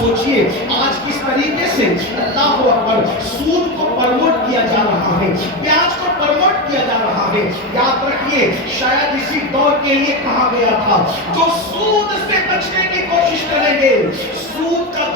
سوچئے آج کس طریقے سے اللہ اکبر سود کو پروموٹ کیا جا رہا ہے، بیاج کو پروموٹ کیا جا رہا ہے۔ یاد رکھیے شاید اسی دور کے لیے کہا گیا تھا جو سود سے بچنے کی کوشش کریں گے سود کا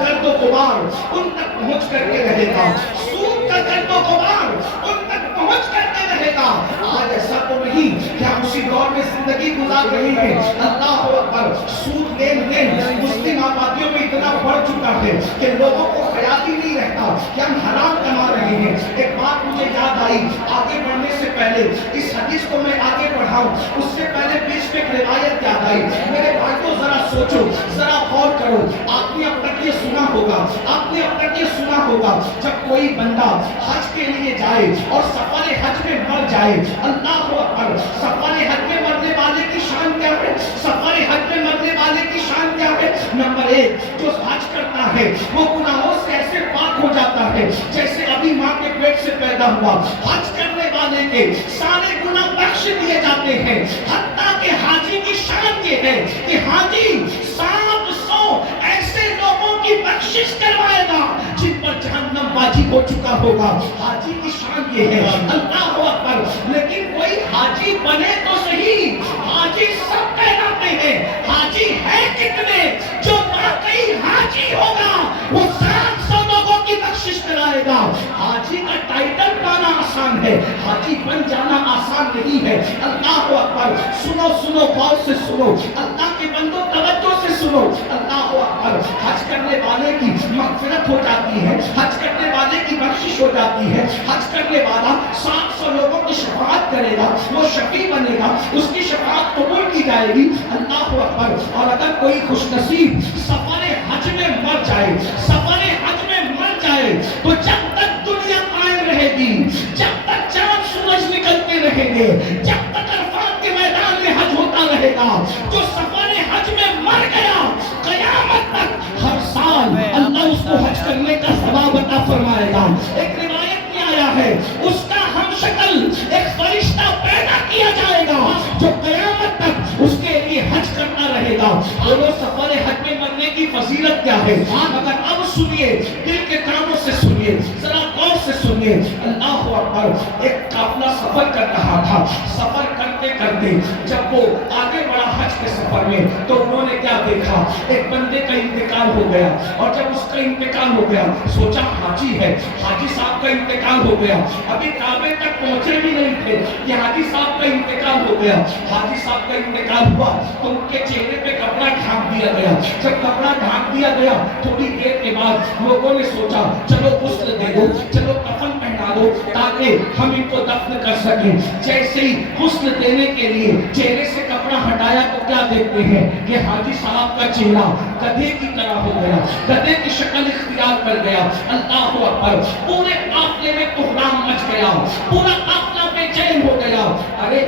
گرد و غبار ان تک پہنچ کر کے رہے گا، سود کا گرد و غبار ان تک پہنچ کر کے رہے گا۔ آج ایسا تو نہیں کہ ہم اسی دور میں زندگی گزار رہے ہیں۔ اللہ اکبر سود لین دین مسلم آبادیوں میں اتنا بڑھ چکا ہے کہ لوگوں کو خیال ہی نہیں رہتا کہ ہم حرام کما رہے ہیں۔ ایک بات مجھے یاد آئی آگے بڑھنے سے پہلے، اس حدیث کو میں آگے بڑھاؤں اس سے پہلے بیچ میں ایک روایت یاد آئی۔ میرے بھائیوں ذرا سوچو، ذرا غور کرو، آپ نے اب تک یہ سنا ہوگا، آپ نے اب تک یہ سنا ہوگا جب کوئی بندہ حج کے لیے جائے اور سفر حج میں مر جائے، اللہ اکبر سفر حج میں مرنے والے کی شان کیا ہے؟ سفر حج میں مرنے والے کی شان کیا ہے؟ نمبر ایک، جو حج کرتا ہے وہ گناہوں سے ایسے پاک ہو جاتا ہے جیسے ابھی ماں کے پیٹ سے پیدا ہوا۔ حج کرنے والے کے سارے گناہ بخش دیے جاتے ہیں، حتیٰ کہ حاجی کی شان یہ ہے کہ حاجی 700 ایسے لوگوں کی بخشش کروائے گا جن پر جہنم واجب ہو چکا ہوگا۔ حاجی کی شان یہ ہے، اللہ اکبر۔ لیکن کوئی حاجی بنے تو صحیح، حاجی سب کہلاتے ہیں، حاجی ہے کتنے؟ جو واقعی حاجی ہوگا وہ 700 لوگوں کی بخشش کرائے گا۔ حاجی کا ٹائٹل پانا آسان ہے، حاجی بن جانا آسان نہیں ہے۔ اللہ اکبر، سنو سنو غور سے سنو، اللہ کے بندوں توجہ سے سنو۔ اللہ اکبر، حج کرنے والے کی مغفرت ہو جاتی ہے، حج کرنے والے کی بخشش ہو جاتی ہے، حج کرنے والا 700 لوگوں کی شفاعت کرے گا، وہ شفیع بنے گا، اس کی شفاعت قبول کی جائے گی۔ اللہ اکبر۔ اور اگر کوئی خوش نصیب سفر حج میں مر جائے، سفر حج میں مر جائے تو جب تک دنیا قائم رہے گی، جب تک چاند سورج نکلتے رہیں گے، جب تک عرفات کے میدان میں حج ہوتا رہے گا، جو سفر حج میں مر گیا قیامت تک ہر سال اللہ اس کو حج کرنے کا ثواب عطا فرمائے گا۔ ایک روایت میں آیا ہے اس کا ہم شکل ایک فرشتہ پیدا کیا جائے گا جو قیامت تک اس کے لیے حج کرتا رہے گا۔ بولو سفر حج میں مرنے کی فضیلت کیا ہے؟ مگر اب سنیے، دل کے کانوں سے سنیے، ذرا غور سے سنیے۔ اللہ اکبر، ایک قافلہ سفر کر رہا تھا، سفر کرتے کرتے جب وہ آگے بڑھا حج کے سفر میں تو انہوں نے کیا دیکھا؟ ایک بندے کا انتقال ہو گیا، اور جب اس کا انتقال ہو گیا سوچا حاجی ہے، حاجی صاحب کا انتقال ہو گیا، ابھی کعبے تک پہنچے بھی نہیں تھے کہ حاجی صاحب کا انتقال ہو گیا۔ حاجی صاحب کا انتقال ہوا تو ان کے چہرے پہ کپڑا ڈھانپ دیا گیا، جب کپڑا ڈھانپ دیا گیا تھوڑی دیر کے بعد لوگوں نے سوچا چلو غسل دے دو، چلو کفن پہنا دو تاکہ ہم ان کو دفن کر سکیں۔ جیسے ہی غسل دینے کے لیے چہرے سے کپڑا ہٹایا تو کیا دیکھتے ہیں کہ حاجی صاحب کا چہرہ گدھے کی طرح ہو گیا، گدھے کی شکل اختیار کر گیا۔ اللہ اکبر، پورے قافلے میں کوہرام مچ گیا، پورا قافلہ بے چین ہو گیا۔ ارے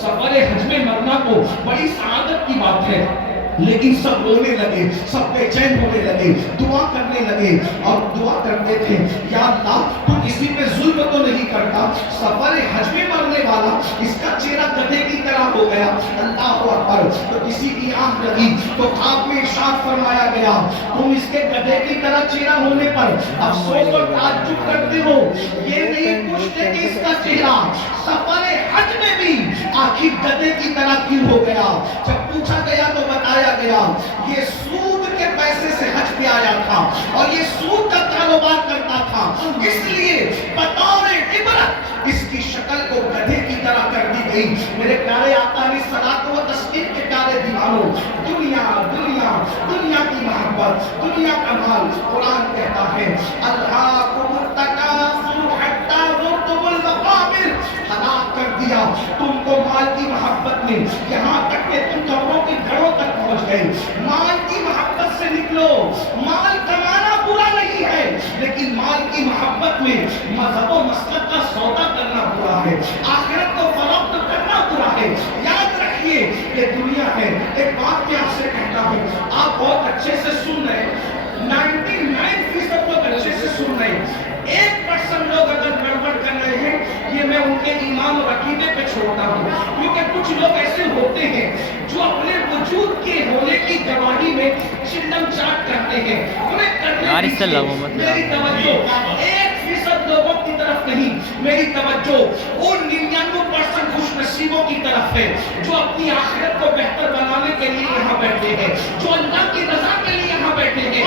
سفر حج میں مرنا کو بڑی سعادت کی بات ہے، لیکن سب رونے لگے، سب بے چین ہونے لگے، دعا کرنے لگے اور دعا کرتے تھے یا اللہ تو کسی پہ ظلم تو نہیں کرتا، سفر حج میں مرنے والا اس کا چہرہ گدھے کی طرح ہو گیا۔ اللہ اکبر، تو کسی کی آنکھ لگی تو خواب میں ارشاد فرمایا گیا تم اس کے گدھے کی طرح چہرہ ہونے پر افسوس اور تعجب کرتے ہو، یہ نہیں پوچھتے کہ اس کا چہرہ سفر حج میں بھی آخر گدھے کی طرح کیوں ہو گیا۔ جب پوچھا گیا تو بتایا گیا یہ سود کے پیسے سے حج پہ آیا تھا اور یہ سود کا کاروبار کرتا تھا، اس لیے بطور عبرت اس کی شکل کو گدھے کی طرح کر دی گئی۔ میرے پیارے آقا علیہ الصلوۃ والتسلیم کے پیارے دیوانوں، دنیا دنیا دنیا کی محبت، دنیا کا مال، قرآن کہتا ہے الہاکم التکاثر حتی زرتم المقابر، ہلاک کر دیا تم کو مال کی محبت نے، یہاں تک کہ تم قبروں کے گھروں تک پہنچ گئے۔ مال کی محبت سے نکلو، مال کمانا برا نہیں ہے لیکن مال کی محبت میں مذہب و مسلک کا سودا کرنا برا ہے، آخرت کو فروخت کرنا برا ہے۔ یاد رکھیے یہ دنیا ہے۔ ایک بات میں آپ سے کہتا ہوں، آپ بہت اچھے سے سن رہے ہیں، 99% بہت اچھے سے سن رہے ہیں، 1% لوگ اگر گڑبڑ کر رہے ہیں یہ میں ان کے ایمان اور عقیدے پہ چھوڑتا ہوں، کیونکہ کچھ لوگ ایسے ہوتے ہیں جو اپنے وجود کے ہونے کی گواہی میں چلا चूरम चाट करते हैं, उन्हें करने यार इससे दीजिए। लगो मत मेरी यार। तवज्जो 1% लोगों की तरफ नहीं, मेरी तवज्जो उन 99% खुश नसीबों की तरफ है जो अपनी आखिरत को बेहतर बनाने के लिए यहाँ बैठे हैं, जो अल्लाह की रजा के लिए यहाँ बैठे हैं।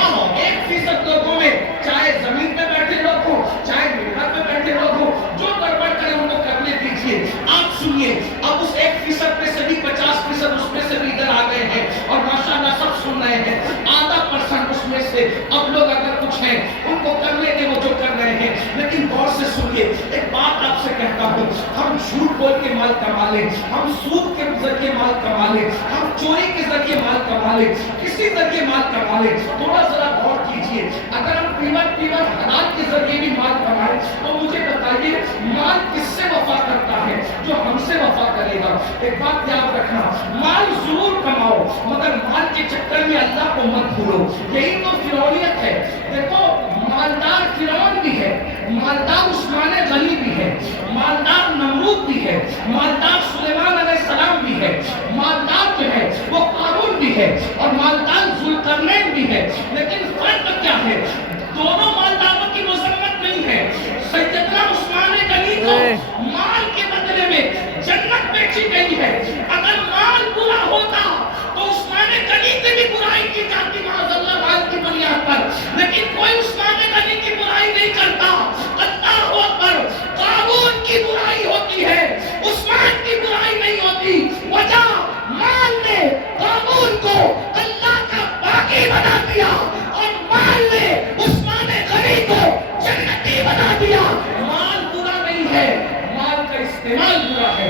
1% लोगों में चाहे जमीन पे बैठे लोग हो, चाहे मिंबर पे बैठे लोग हो, जो गड़बड़ करे उनको करने दीजिए। आप सुनिए, अब उस 1% में से भी 50% उसमें से भी इधर आ गए हैं और माशाल्लाह सब सुन रहे हैं। आधा % उसमें से अब लोग अगर कुछ हैं उनको कर लेंगे वो जो कर रहे हैं। लेकिन गौर से सुनिए, एक बात आपसे कहता हूँ, हम झूठ बोल के माल कमा लें, हम सूद के जरिए माल कमा लें, हम चोरी के जरिए माल कमा लें, किसी जरिए माल कमा लें, थोड़ा जरा गौर कीजिए। अगर हम पीवर हलाल के जरिए भी माल कमाएं तो मुझे बताइए माल किससे वफा करता है? जो हमसे वफा करेगा। एक बात याद रखना, माल जरूर कमाओ मगर माल के चक्कर में अल्लाह को मत भूलो। यही तो फिरौनियत है। देखो, मालदार फिरौन भी है, मालदार उस्मान गनी भी है, मालदार नमरूद भी है, मालदार सुलेमान अलैहिस्सलाम भी है, मालदार जो है वो कारून भी है और मालदार जुल्करनैन भी है। लेकिन फर्क क्या है? दोनों मालदारों की मजम्मत नहीं है। सैयदना उस्मान गनी को माल के बदले में जन्नत बेची गई है। अगर माल बुरा होता तो उस्मान गनी से भी बुराई की जाती माज़अल्लाह माल की बुनियाद पर। लेकिन कोई उस्मान गनी की बुराई नहीं करता। अल्लाहु अकबर, कारून की बुराई होती है, उस्मान की बुराई नहीं होती। वजह, माल ने कारून को अल्लाह का बाकी बना दिया और माल ने उस्मान गनी को जन्नती बना दिया। माल बुरा नहीं है, माल का इस्तेमाल बुरा है।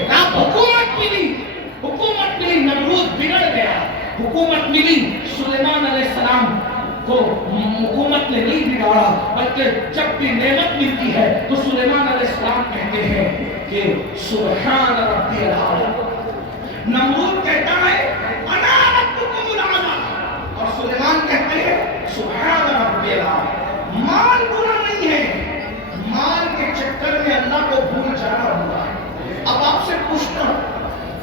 हुकूमत मिली, नमरूद बिगड़ गया। हुकूमत मिली सुलेमान अलैहिस्सलाम को, हुकूमत ने नहीं बिगाड़ा, बल्कि जब भी नेमत मिलती है तो सुलेमान अलैहिस्सलाम कहते हैं कि सुब्हान रब्बियल आला। नमरूद कहता है अना रब्बुकुमुल आला और सुलेमान कहते हैं सुब्हान रब्बियल आला। माल बुरा नहीं है, माल के चक्कर में अल्लाह को भूल जाना हुआ है। अब आपसे पूछता हूं,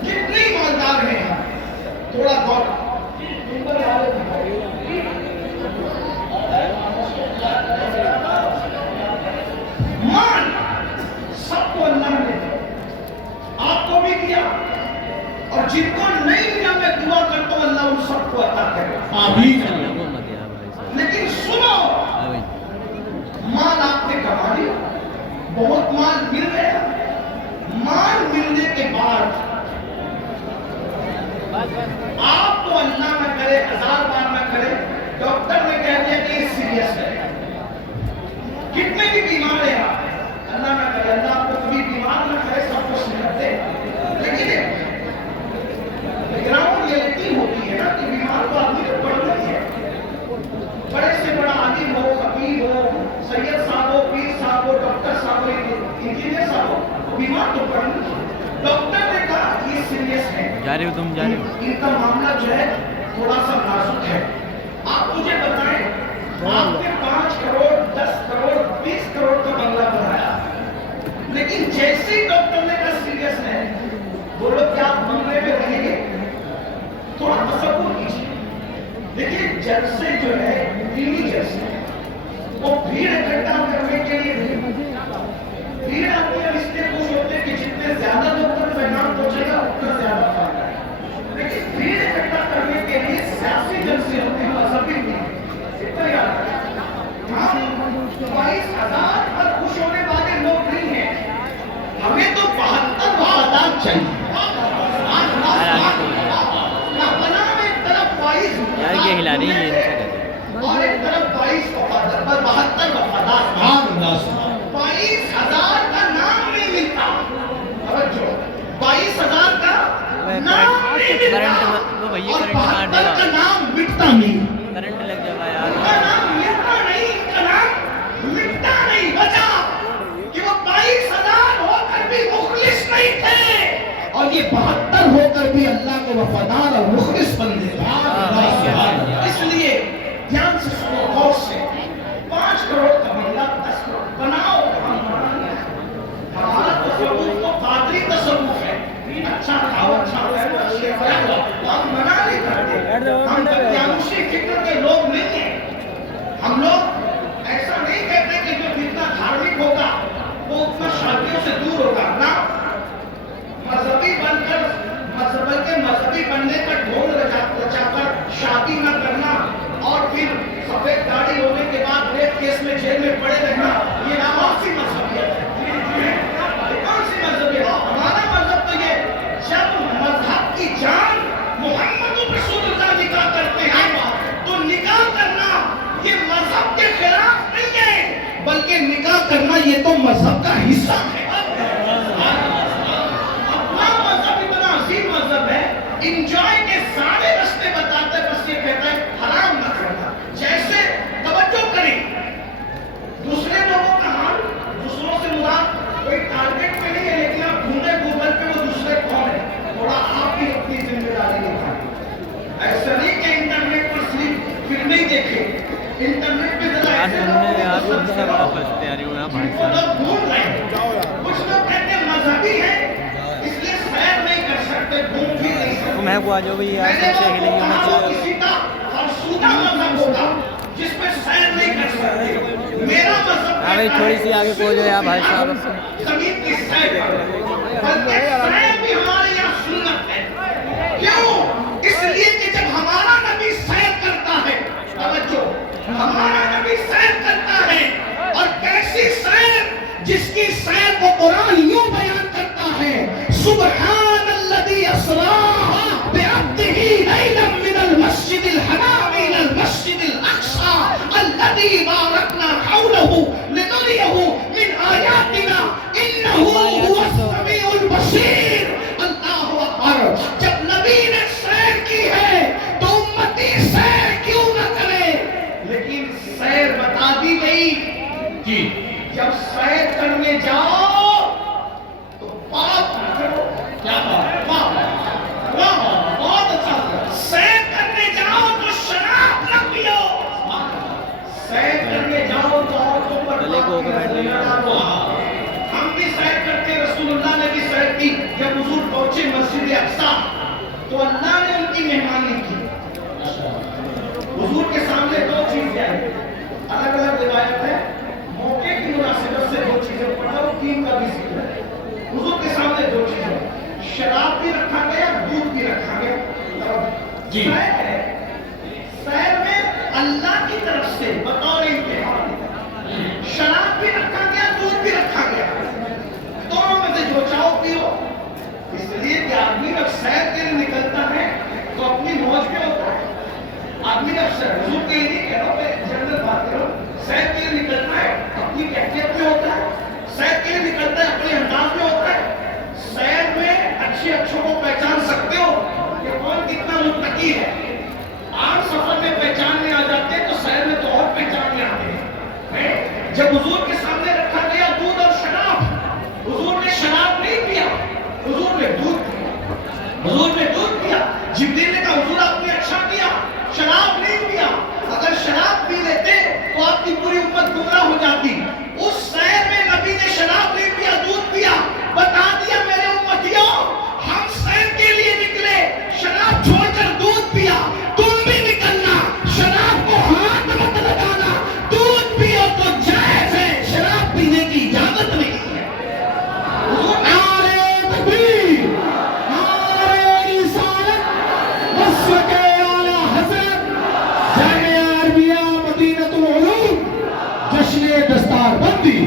कितने ईमानदार हैं यहाँ? थोड़ा गौर, माल सबको अल्लाह ने दिया, आपको भी दिया और जिनको नहीं दिया मैं दुआ करता हूं अल्लाह उन सबको अता करे। आमीन। लेकिन सुनो, माल आपने कमा लिया, बहुत माल मिल गया, माल मिलने के बाद आपको अल्लाह न करे, 1000 बार न करे, डॉक्टर ने कह दिया कि ये सीरियस है। कितने भी बीमार है आप, अल्लाह न करे, अल्लाह आपको कभी बीमार न करे, सब कुछ सेहत दे। लेकिन ग्राउंड रियलिटी होती है ना कि बीमार तो आदमी को पड़ रही है। बड़े से बड़ा आलिम हो, फकीर हो, सैयद साहब हो, पीर साहब हो, डॉक्टर साहब हो, इंजीनियर साहब हो, बीमार तो पड़ रही है। डॉक्टर ने कहा ये सीरियस है, जा रहे हो तुम, जा रहे हो, इनका मामला जो है थोड़ा सा नाजुक है। आप मुझे बताएं, आपने 5 करोड़ 10 करोड़ 20 करोड़ का बंगला बनाया, लेकिन जैसे ही डॉक्टर ने कहा सीरियस है, बोलो क्या आप बंगले में रहेंगे? थोड़ा तसव्वुर कीजिए। देखिए, जैसे जो है टीवी जैसे वो भीड़ इकट्ठा करने के लिए नहीं, भीड़ आती है इसलिए खुश होते हैं कि जितने ज्यादा लोग तक पैगाम पहुंचेगा उतना ज्यादा फायदा है। लेकिन भीड़ इकट्ठा करने के लिए सियासी जलसे होते हैं, मजहबी नहीं। इतना याद रखें, हम 22,000 पर खुश होने वाले लोग नहीं हैं, हमें तो 72 वफादार चाहिए। यार ये हिला रही है और एक तरफ 22 वफादार पर 72 वफादार। 22,000 का नाम नहीं मिलता, 22,000 का नाम नहीं मिलता और 72 का नाम मिटता नहीं। करंट लग जाएगा यार, उनका नाम मिलता नहीं, उनका नाम मिटता नहीं। वजह कि वो 22,000 होकर भी मुखलिस नहीं थे और ये 72 होकर भी अल्लाह को वफादार और मुखलिस बंदे। इसलिए ध्यान से सुनो, गौर से, 5 करोड़ का बंगला 10 करोड़ बनाओ। हमारा तसव्वुफ तो कादरी तसव्वुफ है, अच्छा खाओ, अच्छा हम मना नहीं करते, हम दरियानुशी फिक्र کے لوگ نہیں ہیں. ہم لوگ ایسا نہیں کہتے کہ جو جتنا دھارمک ہوگا وہ اتنا شادیوں سے دور ہوگا. نہ مذہبی بن کر مذہبی بننے کا ڈھول رچا کر شادی نہ کرنا اور پھر سفید داڑھی ہونے کے بعد ریپ کیس میں جیل میں پڑے رہنا یہ کون سی مذہبیت ہے؟ کون سی مذہبیت؟ ہمارا مذہب تو یہ جب مذہب کی جان محمد رسول اللہ نکاح کرتے ہیں تو نکاح کرنا یہ مذہب کے خلاف نہیں ہے بلکہ نکاح کرنا یہ تو مذہب کا حصہ ہے. انجوائے کے سارے رستے بتاتے بس یہ کہتا ہے حرام نہ کرنا. جیسے توجہ کریں دوسرے لوگوں کا حال دوسروں سے مراد کوئی ٹارگیٹ میں نہیں ہے لیکن آپ ڈھونڈے گوگل پہ وہ دوسرے کون ہے تھوڑا آپ بھی اپنی ذمہ داری نبھائیں. ایسا نہیں کہ انٹرنیٹ پر صرف فلمیں ہی دیکھیں انٹرنیٹ پہ ذرا ایسے لوگوں کو ڈھونڈ رہے ہیں. کچھ لوگ کہتے ہیں مذہبی ہے اس لیے سیر نہیں کر سکتے گھوم پھر نہیں سکتے. میں کو آجو بھی یار سب سے ہیلنگ ہونا چاہیے. کسی کا فرسودہ مذہب ہوگا جس پہ سیر نہیں کر سکتے. میرا مذہب ابھی تھوڑی سی آگے پہنچ جائے بھائی صاحب زمین کی سیر بلکہ سیر بھی ہمارے یہاں سنت ہے. کیوں؟ اس لیے کہ جب ہمارا نبی سیر کرتا ہے توجہ ہمارا نبی سیر کرتا ہے اور کیسی سیر جس کی سیر کو قرآن یوں بیان کرتا ہے سبحان الذی اسری بعبدہ لیلا من المسجد الحرام الى المسجد الاقصى الذی بارکنا حولہ لنریہ من آیاتنا انہ هو السمیع البصیر. اللہ اکبر. جب نبی نے سیر کی ہے تو امتی سیر کیوں نہ کرے؟ لیکن سیر بتا دی گئی کہ جب سیر کرنے جاؤ تو پاپ نہ کرو. کیا بہت اچھا. سیر کرنے جاؤ تو شراب نہ پیو. سیر کرنے جاؤ تو عورتوں پر ہم بھی سیر کرتے رسول اللہ نے بھی سیر کی. جب حضور پہنچے مسجد اقصیٰ تو اللہ نے ان کی مہمانی کی. حضور کے سامنے دو چیزیں آئی الگ الگ روایت ہے موقع کی مناسبت سے دو چیزیں پڑھا اور تین کا بھی ذکر ہے. حضور کے سامنے دو چیزیں شراب بھی رکھا گیا دودھ بھی رکھا گیا. سیر میں اللہ کی طرف سے بطور امتحان شراب بھی رکھا گیا دودھ بھی رکھا گیا. دونوں میں سے جو چاہو پیو. اس لیے کہ آدمی جب سیر کے لیے نکلتا ہے تو اپنی موج میں ہوتا ہے. آدمی جب حضور کے لیے نہیں کہہ رہا ہوں جنرل بات کرو سیر کے لیے نکلتا ہے اپنی کیفیت میں ہوتا ہے. سیر کے لیے نکلتا ہے اپنے انداز میں ہوتا ہے. سیر میں اچھے اچھوں کو پہچان سکتے ہو کہ کون کتنا متقی ہے. عام سفر میں پہچاننے آ جاتے ہیں تو سیر میں تو اور پہچاننے آتے ہیں. جب حضور کے سامنے رکھا گیا دودھ اور شراب حضور نے شراب نہیں پیا حضور نے دودھ پیا. حضور نے دودھ پیا. جبریل نے کہا حضور آپ نے اچھا کیا شراب نہیں پیا. اگر شراب پی لیتے تو آپ کی پوری امت گمراہ ہو جاتی. اس سیر میں نبی نے شراب نہیں پیا دودھ پیا. بتا دیا میرے امتیوں ہم سیر کے لیے نکلے شراب چھوڑ کر دودھ پیا. تم بھی نکلنا شراب کو ہاتھ مت لگانا. دودھ پیو تو جائز ہے شراب پینے کی اجازت نہیں ہے. نعرہ تکبیر نعرہ رسالت مسلک اعلی حضرت جامعہ عربیہ مدینہ العلوم جشن دستار بندی.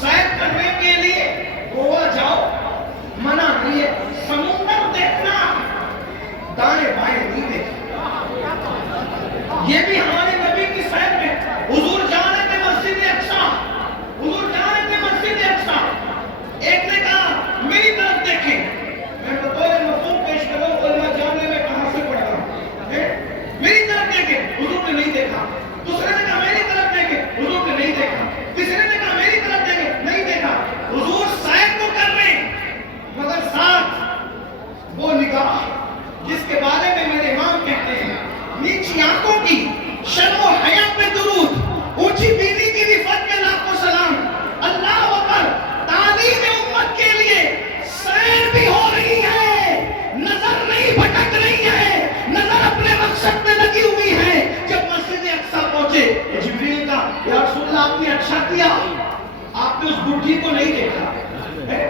سیر کرنے کے لیے گوا جاؤ منع نہیں ہے. سمندر دیکھنا دائیں بائیں نہیں دیکھنا. یہ بھی ہمارے نبی کی سیر میں حضور جا رہے تھے مسجد اقصیٰ. حضور جا رہے تھے مسجد اقصیٰ. ایک نے کہا میری طرف دیکھیں. میں بطور مفہوم پیش کروں علماء جامعہ میں کہاں سے پڑھ رہا ہوں. میری طرف دیکھیں حضور نے نہیں دیکھا. دوسرے نے کہا میری طرف دیکھیں حضور نے نہیں دیکھا. تیسرے نے کہا میری طرف دیکھیں نہیں دیکھا. حضور سیر تو کر رہے مگر ساتھ وہ نگاہ جس کے بارے میں میرے امام کہتے ہیں نیچی آنکھوں کی شرم و حیا پہ درود اونچی بینی کی رفت میں لاکھوں سلام. اللہ اکبر. تعلیم امت کے لیے سیر بھی ہو رہی ہے. نظر نہیں بھٹک رہی ہے. نظر اپنے مقصد आपने उस बुढ़ी को नहीं देखा है?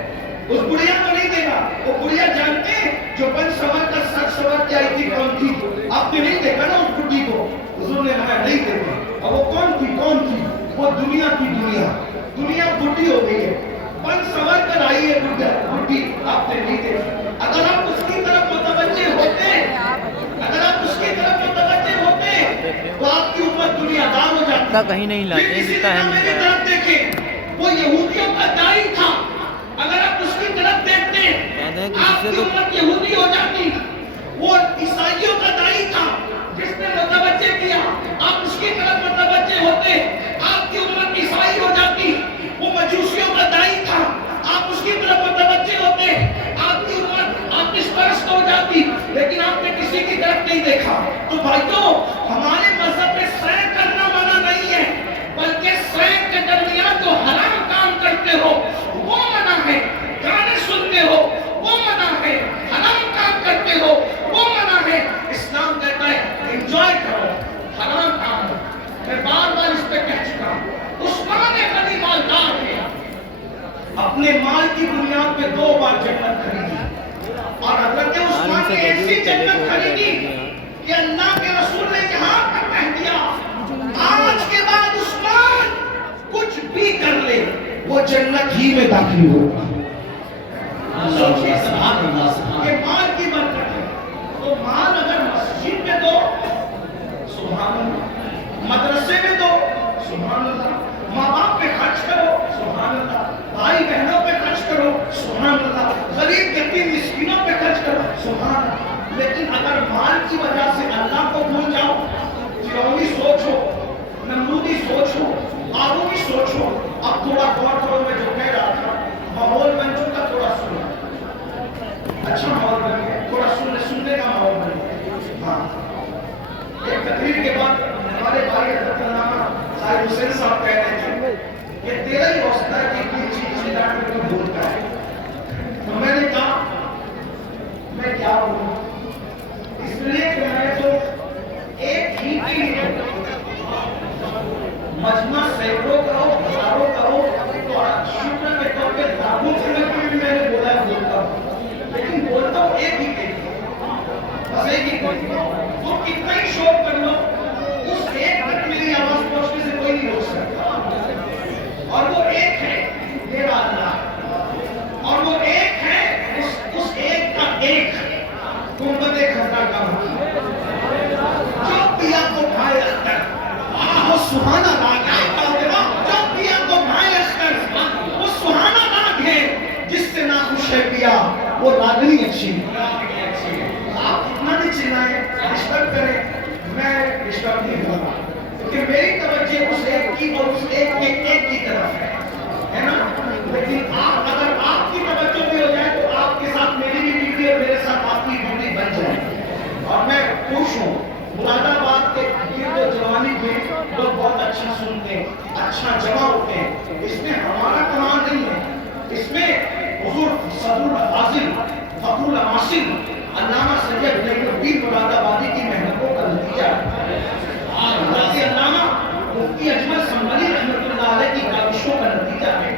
उस बुढ़िया को नहीं देखा। वो बुढ़िया जानते हैं जो बन सवर का सच सवर के आई थी कौन थी? आपने नहीं देखा ना उस बुढ़ी को? उसने कहा नहीं देखा। अब वो कौन थी? कौन थी? वो दुनिया की दुनिया। दुनिया बुढ़ी हो गई है, बन सवर कर आई है बुढ़ी, आपने नहीं देखा। अगर आप उसकी तरफ मुतवज्जे होते, अगर आप उसकी तरफ मुतवज्जे होते तो आपकी उम्र दुनियादार हो जाती। कहीं नहीं लाते, फिर किसी दिखता है तरह मेरी नहीं। तरफ देखें, वो यहूदियों का दाई था। अगर आप उसकी तरफ देखते कहते हैं कि आपकी इससे तो उम्र यहूदी हो जाती। वो ईसाइयों का दाई था जिसने मुतवज्जे किया, आप उसकी तरफ मुतवज्जे होते आपकी उम्र ईसाई हो जाती। वो मजूसियों का दाई था, आप उसकी तरफ मुतवज्जे होते आपकी उम्र आतिश परस्त हो जाती। लेकिन आपने किसी की तरफ नहीं देखा। तो भाइयों, हमारे मजहब में सैर करना मना नहीं है, बल्कि सैर के दरमियान जो हराम काम करते हो वो मना है। गाने सुनते हो वो मना है, हराम काम करते हो वो मना है। इस्लाम कहता है एंजॉय करो, हराम काम हो। मैं बार बार इस पे कह चुका हूं, उस्मान गनी मालदार है, अपने माल की बुनियाद पे 2 बार जन्नत खरीदी। और हजरत उस्मान ने ऐसी जन्नत खरीदी कि अल्लाह के रसूल ने यहाँ तक कह दिया, आज के बाद उस्मान कुछ भी कर ले वो जन्नत ही में दाखिल होगा। सोचिए कि माल की बरकत है। तो माल अगर मस्जिद में दो सुभान अल्लाह, मदरसे में दो सुभान अल्लाह, माँ बाप पे खर्च करो सुभान अल्लाह, भाई बहनों पे खर्च करो सुभान अल्लाह, गरीब यतीम मिस्कीनों पे खर्च करो सुभान अल्लाह। लेकिन अगर माल की वजह से अल्लाह को भूल जाओ, फिरौनी सोच हो, नमरूदी सोच हो, आरूमी सोच हो। अब थोड़ा गौर करो, मैं जो कह रहा था, माहौल बन चुका, थोड़ा सुनो, अच्छा माहौल बन गया, थोड़ा सुनने का माहौल बन गया। हाँ, एक तकरीर के बाद हमारे भाई साहिब हुसैन साहब कह रहे थे कि तेरा ही हौसला है कि इतनी चीज चिल्लाट में तू बोलता है। तो मैंने कहा मैं क्या बोलूं, इसलिए कि मैं तो एक ही मजमा सैकड़ों करो, हजारों करो, और शुक्र के तौर पे लाखों समय के भी मैंने बोला है बोलता हूँ, लेकिन बोलता हूँ एक ही के बस एक ही तो कितना ही शोर कर लो, उस एक तक मेरी आवाज पहुंचने से कोई नहीं रोक सकता। और वो एक है मेरा अल्लाह, और वो एक है उस एक का एक गुंबद खजरा का जो पिया को भाई रखकर सुहाना राग है, जो पिया को भाई रखकर वो सुहाना राग है, जिससे ना खुश है पिया वो रागनी अच्छी है। आप कितना भी चिल्लाएं, डिस्टर्ब करें, मैं डिस्टर्ब नहीं होगा, क्योंकि मेरी तवज्जो उस एक की और उस एक के एक की तरफ है ना। लेकिन आप अगर आपकी तवज्जो भी हो जाए तो आपके साथ मेरी भी ड्यूटी और मेरे साथ आपकी ड्यूटी बन जाए। और मैं खुश हूँ, मुरादाबाद के गिरद जवानी में लोग बहुत अच्छा सुनते हैं, अच्छा जमा होते हैं। इसमें हमारा कमाल नहीं है, इसमें हुजूर सदरुल फाजिल फखरुल आसिम अल्लामा सैयद नईमुद्दीन मुरादाबादी की मेहनतों का नतीजा है। और अल्लामा मुफ्ती अजमल संभली रहमतुल्लाह अलैह की काविशों का नतीजा है।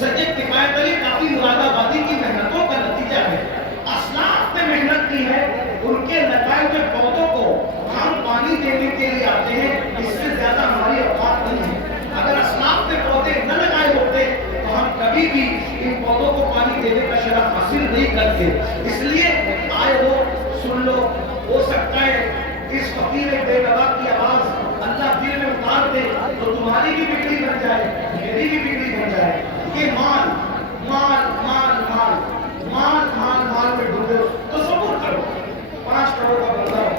सैयद किफायत अली काफी मुरादाबादी की मेहनतों का नतीजा है। असलाफ ने मेहनत की है, उनके लगाए हुए पौधों को हम पानी देने के लिए आते हैं, इससे ज्यादा हमारी औकात नहीं है। अगर असलाफ ने पौधे न लगाए होते तो हम कभी भी इन पौधों को पानी देने का शरफ हासिल नहीं करते। इसलिए आए हो, सुन लो, हो सकता है इस फकीर बेनवा की आवाज अल्लाह दिल में उतार दे तो तुम्हारी भी बिगड़ी बन जाए, मेरी भी बिगड़ी बन जाए। ये माल माल माल माल माल माल माल में डूबे तो सबूर करो, 5 करोड़ का बताओ,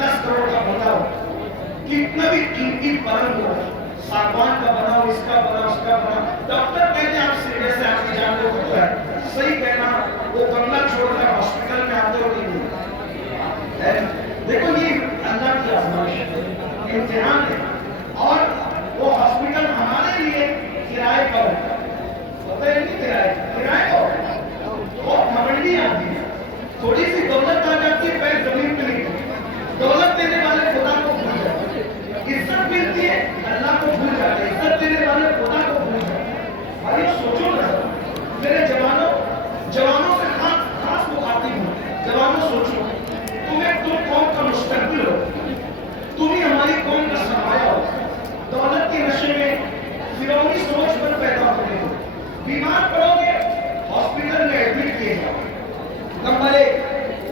10 करोड़ का बताओ, कितना भी कीमती पलंग हो, सागवान का बनाओ, इसका बनाओ, उसका बनाओ। डॉक्टर कहते हैं आप सीरियस है, आपकी जान को खतरा है, सही कहना, वो बंगला छोड़कर हॉस्पिटल में आते हो नहीं है। देखो ये अल्लाह की आजमाइश है, इम्तिहान है। और वो हॉस्पिटल हमारे लिए किराए पर होता है, नहीं किराए पर बहुत घमंडी आती है, थोड़ी सी दौलत आ जाती है, पैर जमीन पे नहीं, दौलत देने वाले खुदा को भूल जाते हैं, इज्जत मिलती है अल्लाह को भूल जाते हैं, इज्जत देने वाले खुदा को भूल जाते हैं। फिरौनी सोच पर पैदा होते हो। बीमार पड़ोगे, हॉस्पिटल में एडमिट किए जाओ। नंबर एक,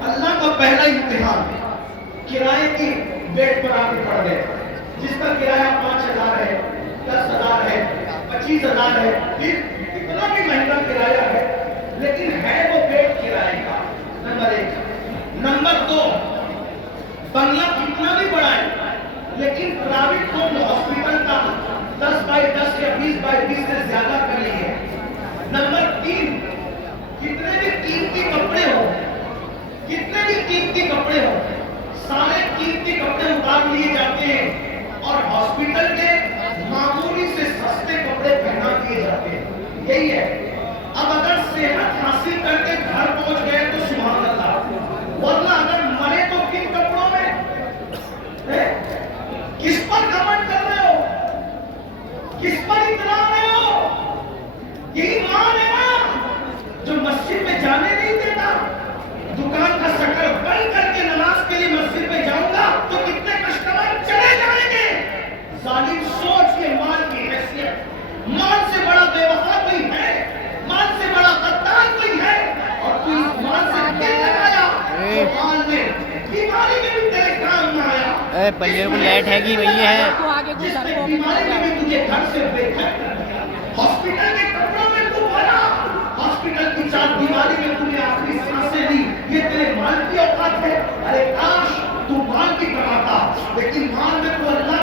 अल्लाह का पहला इम्तिहान किराए की बेड पर आके पड़ गए, जिसका किराया 5,000 है, 10,000 है, 25,000 है, फिर इतना भी महंगा किराया है, लेकिन है वो बेड किराए का। नंबर एक। नंबर दो, बंगला कितना भी बड़ा है, लेकिन प्राइवेट हॉस्पिटल का 10 बाई 10 या 20 बाई 20 से ज्यादा कर लिए। नंबर तीन, कितने भी कीमती कपड़े हो, कितने भी कीमती कपड़े हो, सारे कीमती कपड़े उतार लिए जाते हैं और हॉस्पिटल के मामूली से सस्ते कपड़े पहना दिए जाते हैं। यही है। अब अगर सेहत हासिल करके घर पहुंच गए तो सुभान अल्लाह, वरना अगर मरे तो किन कपड़ों में? किस पर घमंड कर रहे हो? किस पर इतना रहे हो? यही मान है ना जो मस्जिद में जाने नहीं देता। दुकान का शटर बंद करके नमाज के लिए मस्जिद में जाऊंगा तो कितने कस्टमर चले जाएंगे। जालिम सोच के माल की हैसियत, माल से बड़ा बेवफा कोई है, माल से बड़ा गद्दार कोई है, और तू इस माल से दिल लगाया तो माल में बीमारी में भी तेरे काम ना आया। पंजे को लेट है कि भैया है जिसने बीमारी में भी तुझे घर से बेघर कर दिया, हॉस्पिटल के कपड़ों में तू भरा, हॉस्पिटल की चार दीवारी में तूने आखिरी सांसें ली, ये तेरे माल की औकात है। अरे काश तू माल भी कमाता, लेकिन माल में तू अल्लाह